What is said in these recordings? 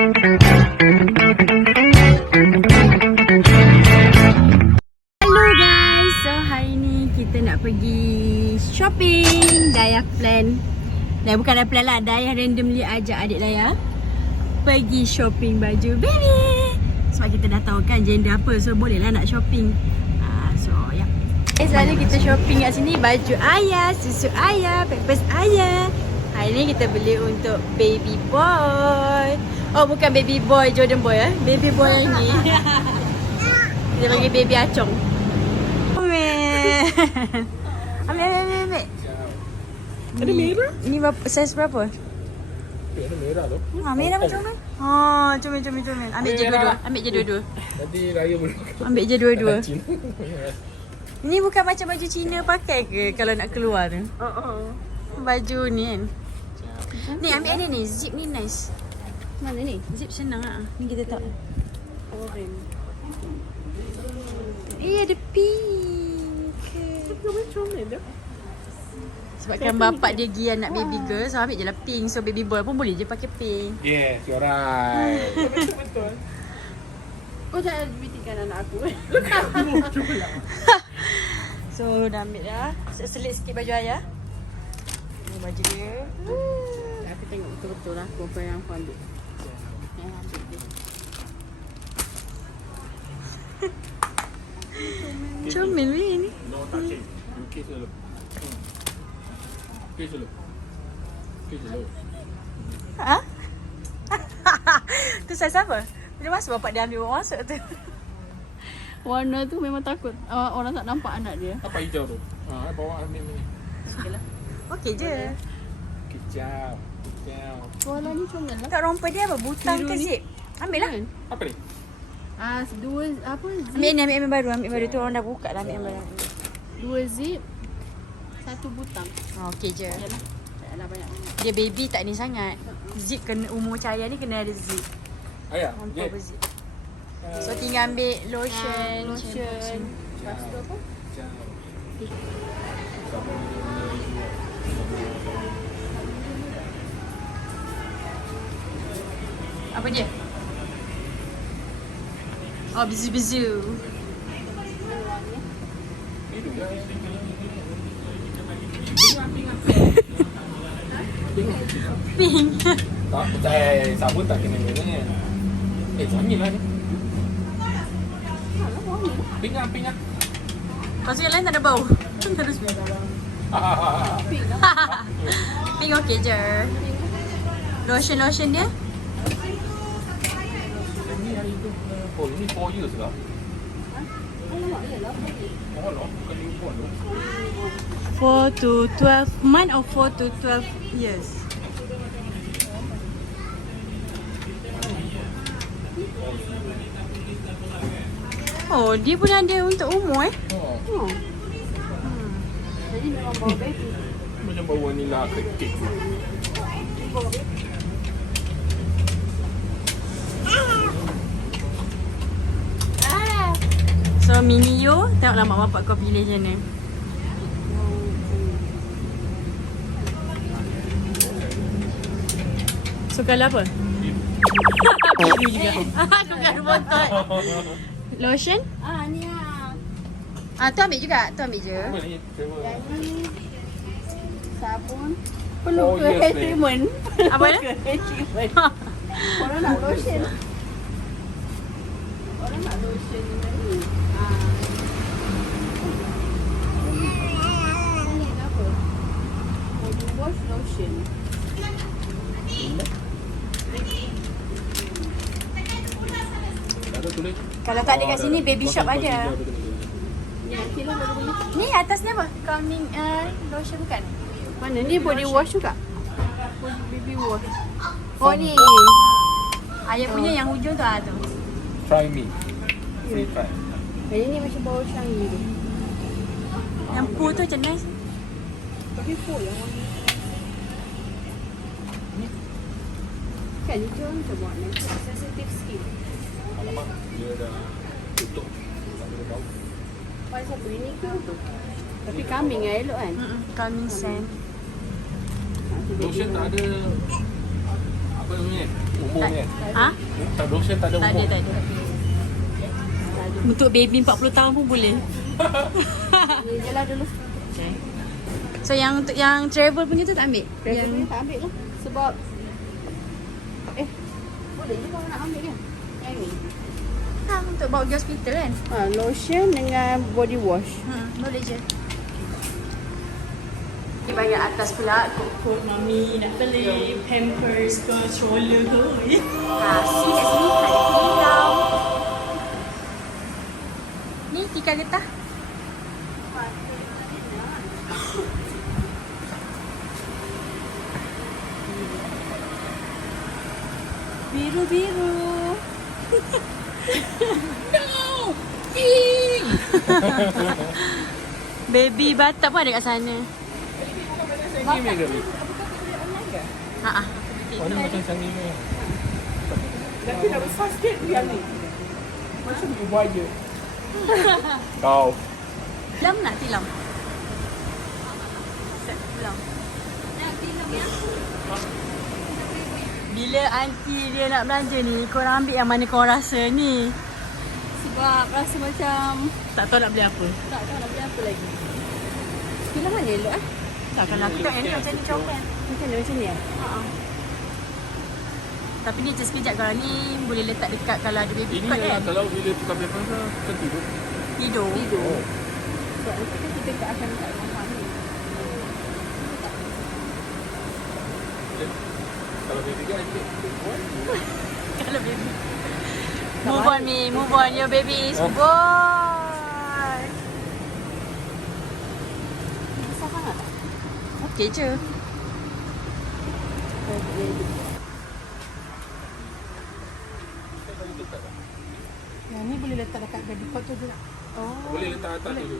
Hello guys, so hari ni kita nak pergi shopping. Dayah plan, bukan dah plan lah, Dayah randomly ajak adik Dayah pergi shopping baju baby. Sebab kita dah tahu kan gender apa, so boleh lah nak shopping. So ya, selalu kita shopping kat sini, baju ayah, susu ayah, pampers ayah. Hari ni kita beli untuk baby boy. Oh bukan baby boy Jordan boy baby boy yang ni. Kita panggil baby Acong. Ambil. Ada merah? Ni berapa, saiz berapa? Ada merah tu. Merah macam mana? Comel. Ambil je dua-dua. Tadi raya boleh. Ambil je dua-dua. Ni bukan macam baju Cina pakai ke kalau nak keluar tu? Baju ni kan. Ni ambil ada ni, zip ni nice. Mana ni? Zip senang ah. Ni kita tak. Orange. Ada pink. Tapi macam ni dah. Sebabkan bapak dia gian nak baby girl, so ambil je lah pink. So baby boy pun boleh je pakai pink. Yes, you're right. Betul. Kau jangan bitingkan anak aku. Cuba lah. So dah ambil dah. Selit sikit baju ayah. Ni baju dia. Aku tengok betul-betul lah apa yang aku ambil. Yang ambil dia. Comel weh ni. No touching. You kiss dulu. Kiss dulu. Ha? Tu saiz apa? Bila masa bapak dia ambil bawa masuk tu? Warna tu memang takut orang tak nampak anak dia. Apa hijau tu? Bawa ambil ni. Okeylah. Okey je. Kicau. Warna ni comel lah. Tak romper dia apa? Butang Biru ke ni. zip? Ambil lah. Apa ni? Dua apa zip? Ambil baru. Ambil baru tu orang dah buka dah ambil yang baru. Dua zip. Satu butang. Okey je. Yalah. Taklah banyak. Dia baby tak ni sangat. Zip kena umur cahaya ni kena ada zip. Ayah. Romper berzip. So tinggal ambil lotion. Lotion. Lepas tu apa? Apa dia? Oh, bizu-bizu. Pink. Tak, sabun tak kena ni. Jangan lah ni. Pink lah. Lepas tu yang lain tak ada bau. Terus pink okey je. Lotion dia? Oh, ini 4 years lah. Oh, bukan newborn tu. 4 to 12 month or 4 to 12 years? Oh, dia pun ada untuk umur Jadi memang bawa baby. Macam bau vanilla ke kek tu. So mini you, tengoklah mak bapak kau pilih macam mana. So kalau apa? Biru juga. Tukar botol. Lotion? Ni lah. Tu ambil juga. Tu ambil je. Apa ni? Jadi sabun. Perlu ke hair treatment? Apa dia? Orang nak lotion. Orang nak lotion ni. Ni apa? Body wash lotion. Ada tulis. Kalau tak ada kat sini, baby shop ada. Ni kilo baru beli. Ni atas ni apa? Calming lotion bukan? Mana ni body wash juga? Baby wash. Oh ni. Ayah punya yang hujung tu tu. Try me. Free try. Yang ni macam bau Changi tu. Yang poo tu macam nice. Tapi full yang warna. Kan itu macam buat sensitive skin. Alamak, dia dah tutup. Tak boleh tahu. Pasal apa ini ke tu? Tapi calming lah elok kan? Calming scent. Lotion tak ada apa ni? Umur ni. Ha? Tak lotion tak ada Tak umur. ada, tak ada. Untuk baby 40 tahun pun boleh. Ni je lah dulu. Okay. So yang untuk yang travel punya tu tak ambil? Yang Yang ni tak ambil lah. Sebab boleh je kalau nak ambil kan. Yang ni. untuk bawa pergi hospital kan? Lotion dengan body wash. Boleh je. Di bahagian atas pula kok mami nak beli pampers ke stroller ke. Kasih kat sini ada tikar. Ni tikar getah. Biru-biru. No! Pink! Baby batak pun ada kat sana. Changi ni ke? Ha ah. Oh ni macam Changi ni. Tapi dah besar sikit yang ni. Macam buaya. Kau. Tilam nak tilam? Set tilam. Nak tilam ya? Bila aunty dia nak belanja ni, korang ambil yang mana korang rasa ni? Sebab rasa macam Tak tahu nak beli apa. tak tahu nak beli apa lagi. Pilihan ni elok Tak, kalau aku tak yang ni macam ni comel. Macam ni macam ni Tapi ni je sekejap, kalau ni boleh letak dekat kalau ada baby Ini cot lah kan? kalau bila tukar paper kan tidur. Tidur. Tidur. Sebab nanti kan kita tak akan letak rumah ni. Kalau baby kan dia Kalau baby. Move on me, move on. Your baby is born. Besar sangat tak? Okey je. Yang ni boleh letak dekat baby cot tu juga. Oh. boleh letak atas tu.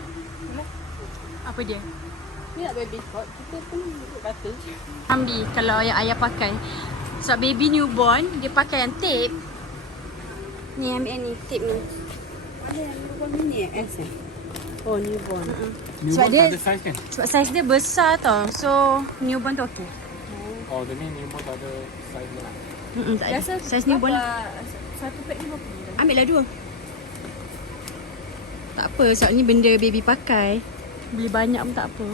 Apa dia? Ni nak baby cot, kita pun duduk katil je. Ambil kalau yang ayah pakai. Sebab baby newborn, dia pakai yang tape. Ni ambil yang ni, tape ni. Ada yang newborn ni S eh? Oh newborn. Sebab dia- tak ada size kan? Sebab saiz dia besar tau. So, newborn tu okey. Oh, dia ni newborn tak ada size lah. Tak ada. Saiz newborn lah. Satu pack ni berapa? Ambil lah 2. Tak apa, sebab ni benda baby pakai. Beli banyak pun tak apa.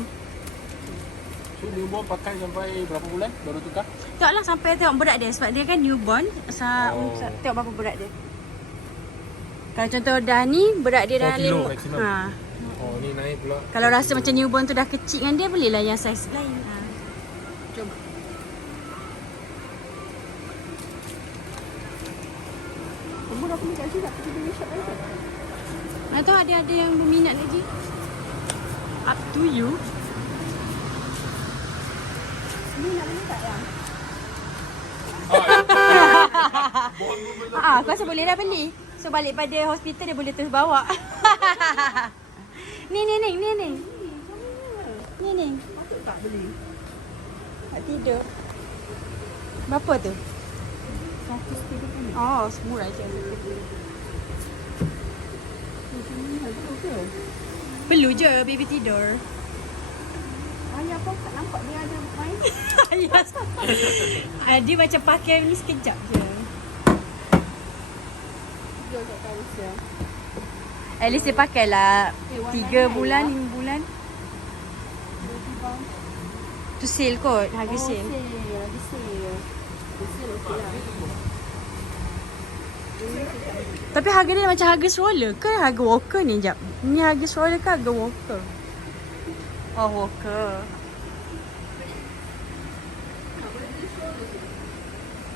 So newborn pakai sampai berapa bulan baru tukar? Tengoklah sampai tengok berat dia. Sebab dia kan newborn. Oh. Tengok berapa berat dia. Kalau contoh dah ni, berat dia 4 dah kilo maximum. Ha. Oh, ni naik pula. Kalau rasa macam newborn tu dah kecil dengan dia, bolehlah yang saiz lain. Ha. Jom. Kamu dah pergi kat sini tak pergi baby shop lagi? Atau ada yang berminat lagi. Up to you. Ni nak beli tak yang? Aku rasa boleh dah beli. So balik pada hospital dia boleh terus bawa. Ni. Ni. Patut tak beli? Tak tidur. Berapa tu? 130. Oh, murah je. Macam ni betul ke? Perlu je baby tidur. Ayah pun tak nampak dia ada main. Yes. Dia macam pakai ni sekejap je. Jual kat Karusia. At least dia pakai lah 3 warna bulan, lain 5 bulan. Bang. Tu sale kot, harga sale. Lagi sale. Sale okey lah. Tapi harga dia macam harga stroller ke harga walker ni? Jap. Ni harga stroller ke harga walker? Oh, walker.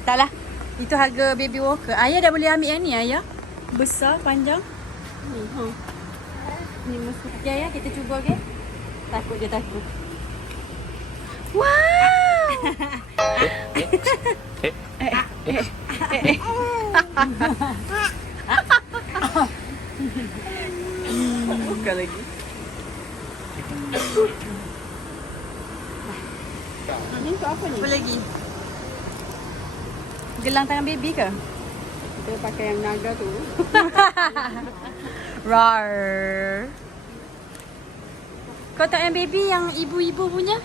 Taklah. Itu harga baby walker. Ayah dah boleh ambil yang ni, ayah. Besar, panjang. Ni, Ni masuk. Okay, ayah, kita cuba, okay? Takut dia takut. Wow! Buka lagi. Ni untuk apa ni? Apa lagi? Gelang tangan baby ke? Kita pakai yang naga tu. Rar. Kau tak yang baby yang ibu-ibu punya?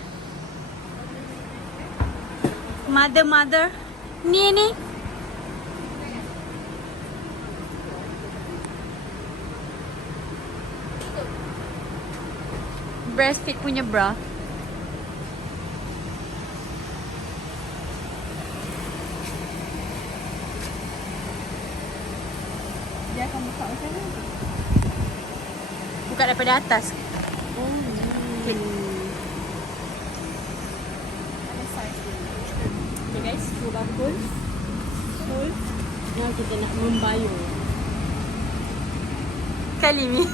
Mother. Ni. Breastfeed punya bra. Dia akan buka macam mana? Buka daripada atas. Okay. Ada saiz dia. Okay guys, cuba full. Now kita nak membayar. Kali ni.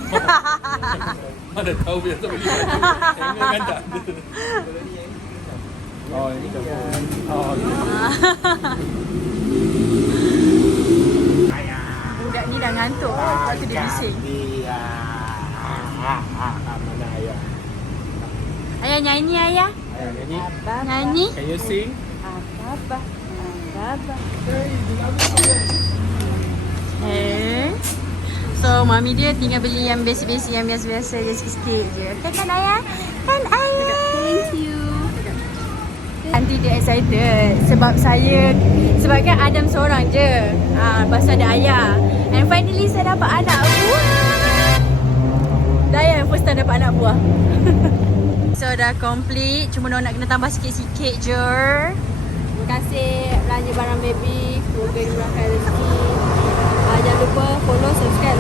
Mana tahu biasa beli baju. Tengok kan tak ada. Oh, ini dah. Oh, Budak ni dah ngantuk. Lepas tu dia bising. Mana ayah? Ayah nyanyi ayah. Ayah nyanyi. Nyanyi. Can you sing? Ababa. So mami dia tinggal beli yang basic-basic, yang biasa-biasa je, sikit-sikit je. Kan ayah? Kan ayah? Thank you. Nanti dia excited sebab kan Adam seorang je. Lepas tu ada ayah. And finally saya dapat anak buah. Daya yang first time dapat anak buah. So dah complete. Cuma nak kena tambah sikit-sikit je. Terima kasih belanja barang baby. Semoga dimurahkan rezeki. Jangan lupa follow, subscribe.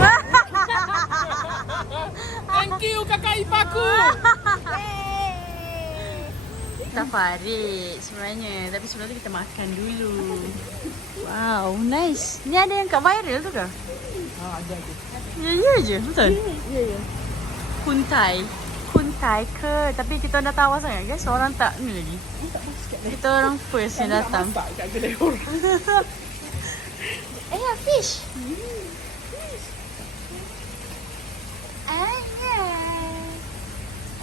Thank you kakak ipaku. Kita farid sebenarnya. Tapi sebelum tu kita makan dulu. Wow, nice. Ni ada yang kat viral tu ke? Ada. Ya je, betul? Ya. Kuntai ke? Tapi kita dah tahu sangat guys. Orang tak ni lagi. Kita orang first yang datang. Tak kat kedai orang. Ayah, fish.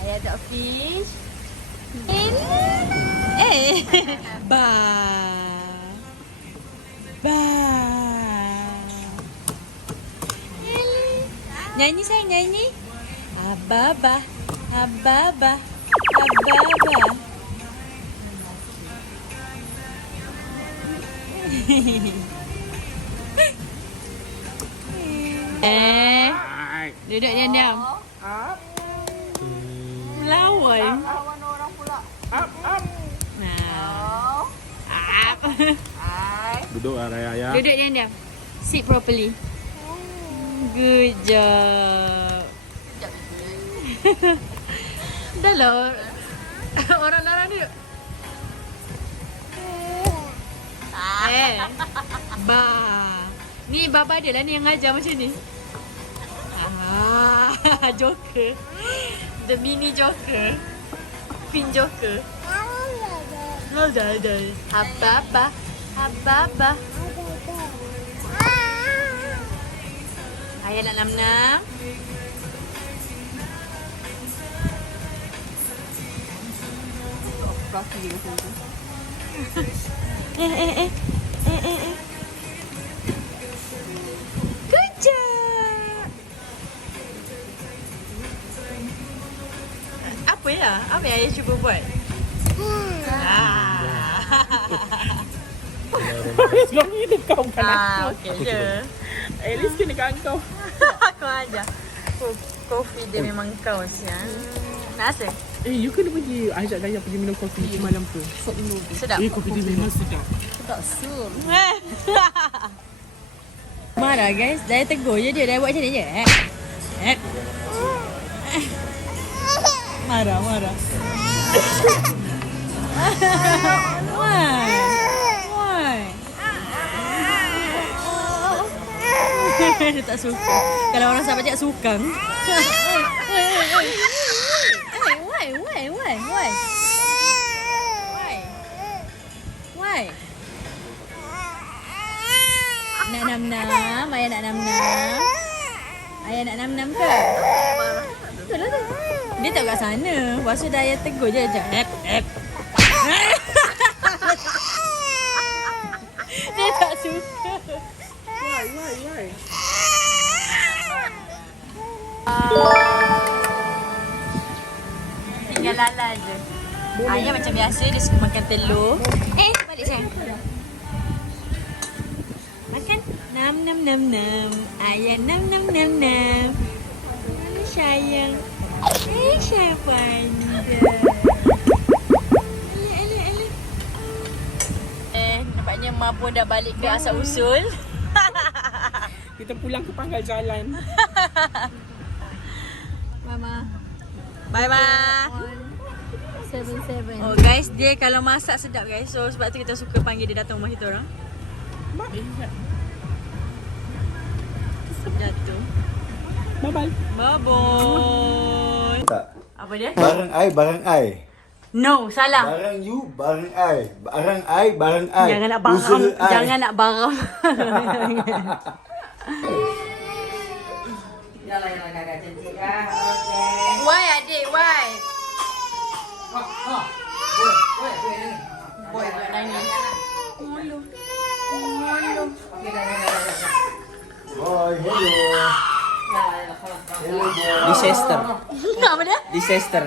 Ayah ada fish. Ba. Nyanyi sayang, nyanyi. Ababa. Duduk diam. Melawan. Lawan orang pula. Nah. Duduk lah ayah. Duduk diam. Sit properly. Good job. Dah lah. Orang larang duduk. Ba. Ni baba dia lah ni yang ngajar macam ni. Joker. The mini Joker. Pin Joker. Ada. Ababa. Ayah nak nam-nam. Kaki dia macam tu. Good job. Apa yang ayah cuba buat? Sekarang ni kau bukan aku. Okey je. At least kena kat kau. Aku aja. Kopi dia memang kau siang. Nak rasa? You kena pergi ajak Daya pergi minum kopi malam tu. Sedap. Kopi dia memang sedap. Tak sur. Marah guys. Daya tegur je dia. Daya buat macam ni je. Marah. Why? Dia tak suka. Kalau orang sahabat cakap sukang. Why? Nak nam-nam? Ayah nak nam-nam? Ayah nak nam-nam ke? Betul lah tu. Dia tak kat sana. Lepas tu dah ayah tegur je. Dia tak suka. Why? Tinggal Lala je. Ayah macam biasa dia suka makan telur. Balik sayang. nam nam nam. Ayah nam nam nam nam. Sayang. Sayang panda. Nampaknya Ma pun dah balik ke asal usul. Kita pulang ke pangkal jalan. Mama. Bye Ma. 7-7. Oh guys, dia kalau masak sedap guys. So sebab tu kita suka panggil dia datang rumah kita orang. Jatuh. Bye-bye. Bye-bye. Tak. Apa dia? Barang I. No, salah. Barang you, barang I. Barang I, barang I. Jangan nak baram. Usaha I. Jangan nak baram. Why adik? Why? Boy nangis. Oh, hello. Hello, boy. Disaster. Apa dia? Disaster.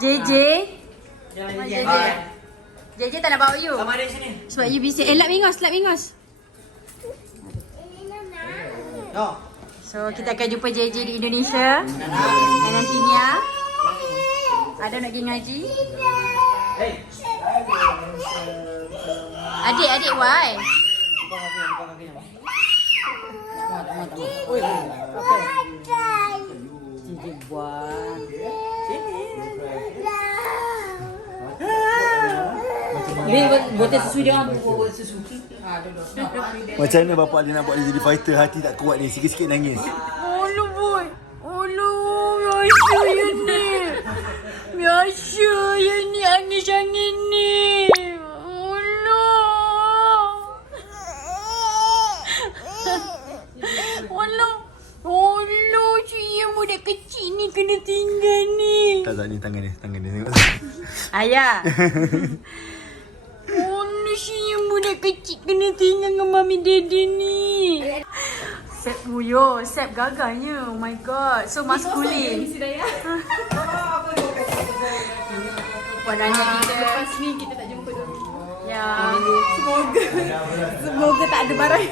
JJ. JJ tak nak bawa you. Sama ada sini. Sebab you busy. Lap mingos, lap mingos. No. So kita akan jumpa JJ di Indonesia. Dan nantinya ada nak pergi ngaji. Hey. Adik, why? Buat susu jangan buat susu. Macam mana bapak dia nak buat dia jadi fighter, hati tak kuat ni, sikit-sikit nangis. Olu boy. Olu, biasa ya ni. Biasa ya ni angin-angin ni. Olu. Olu, cik budak kecil ni kena tinggal ni. Tak ni tangan dia tengok. Ayah. Olu, cik budak kecil kena tinggal dengan mami daddy ni. Sep buyo, Sep gagahnya. Oh my god. So maskulin. Puan Rania kita. Lepas ni kita tak jumpa dulu. Ya. Semoga tak ada barang.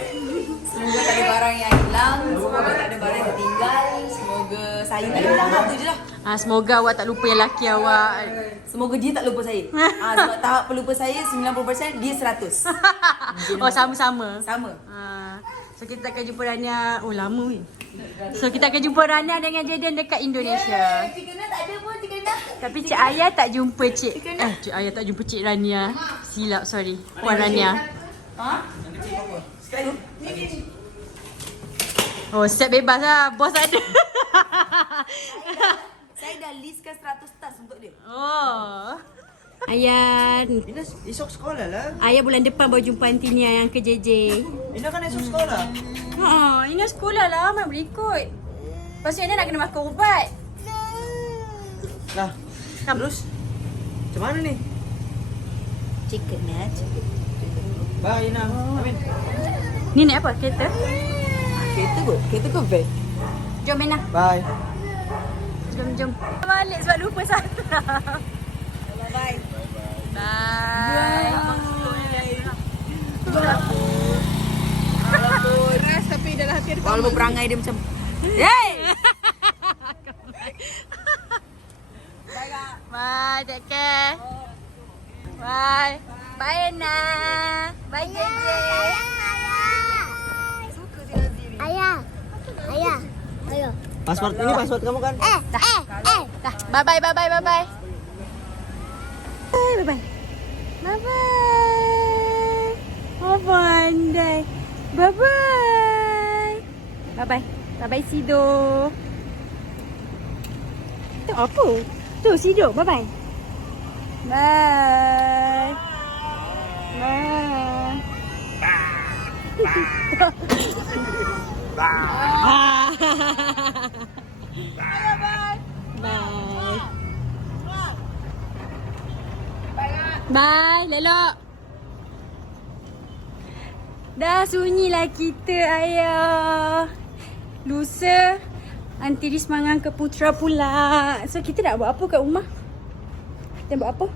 Semoga tak ada barang yang hilang, semoga tak ada barang yang tertinggal, semoga saya tak hilang, tu je lah. Semoga awak tak lupa yang laki awak. Semoga dia tak lupa saya. Sebab tahap pelupa saya 90%, dia 100. Oh, sama-sama. Sama. So kita akan jumpa Rania. Oh, lama ni. So kita akan jumpa Rania dengan Jaden dekat Indonesia. Cik Kena tak ada pun, Cik Kena. Tapi Cik Ayah tak jumpa Cik Ayah tak jumpa Cik Rania. Silap, sorry. Puan Rania. Oh, Sep bebas lah. Bos ada. Saya dah listkan 100 tas untuk dia. Oh. Ayah, Esok sekolah lah. Ayah bulan depan baru jumpa Aunty Nia yang ke JJ. Ina kan esok sekolah. Ina sekolah lah. Mana boleh ikut. Lepas tu Ina nak kena makan ubat. Nah, terus macam mana ni? Chicken match. Bye Ina. Amin. Ni naik apa? Kereta? Kereta kot? Kereta kot van? Jom Ina. Bye. Jom. Balik sebab lupa satu. Bye. Bye. Walaupun ras tapi dalam hati ada Walaupun perangai dia macam Hey! Bye, take care. Bye. Bye, Ina. Bye, JJ. Ayah. Pasport ini pasport kamu kan? Dah. Bye-bye. Bye-bye. Oh, pandai. Bye-bye. Bye-bye, Sido. Tu apa? Tu, Sido. Bye-bye. Bye. Bye, Lelok. Dah sunyilah kita, ayah. Lusa, Aunty Risma dengan ke Putra pula. So, kita nak buat apa kat rumah? Kita buat apa?